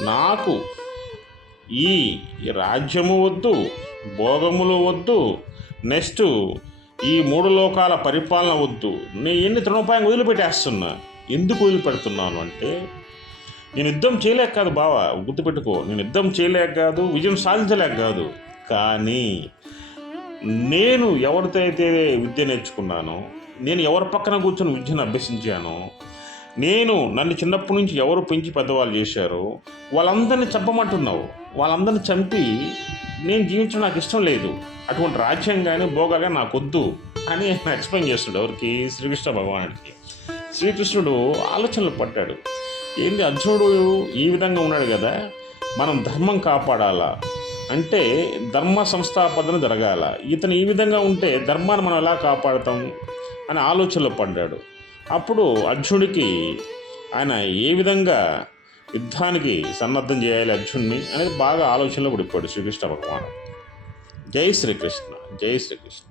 నాకు ఈ రాజ్యము వద్దు, భోగములు వద్దు, నెక్స్ట్ ఈ 3 లోకాల పరిపాలన వద్దు, నేను ఎన్ని తృణోపాయంగా వదిలిపెట్టేస్తున్నా. ఎందుకు వదిలిపెడుతున్నాను అంటే, నేను యుద్ధం చేయలేక కాదు బావా, గుర్తుపెట్టుకో, నేను యుద్ధం చేయలేక కాదు, విజయం సాధించలేక కాదు, కానీ నేను ఎవరితో అయితే విద్య నేర్చుకున్నానో, నేను ఎవరి పక్కన కూర్చొని విద్యను అభ్యసించానో, నన్ను చిన్నప్పటి నుంచి ఎవరు పెంచి పెద్దవాళ్ళు చేశారో వాళ్ళందరినీ చంపమంటున్నావు. వాళ్ళందరినీ చంపి నేను జీవించడం నాకు ఇష్టం లేదు, అటువంటి రాజ్యం కానీ భోగాలు కానీ నాకు వద్దు అని ఎక్స్ప్లెయిన్ చేస్తున్నాడు. ఎవరికి? శ్రీకృష్ణ భగవానుడికి. శ్రీకృష్ణుడు ఆలోచనలు పడ్డాడు. ఏంటి, అర్జునుడు ఈ విధంగా ఉన్నాడు కదా, మనం ధర్మం కాపాడాలా అంటే ధర్మ సంస్థాపన జరగాల, ఇతను ఈ విధంగా ఉంటే ధర్మాన్ని మనం ఎలా కాపాడతాం అని ఆలోచనలో పడ్డాడు. అప్పుడు అర్జునుడికి ఆయన ఏ విధంగా యుద్ధానికి సన్నద్ధం చేయాలి అర్జునుడిని అనేది బాగా ఆలోచనలో పడిపోయాడు శ్రీకృష్ణ భగవాను. జై శ్రీకృష్ణ, జై శ్రీకృష్ణ.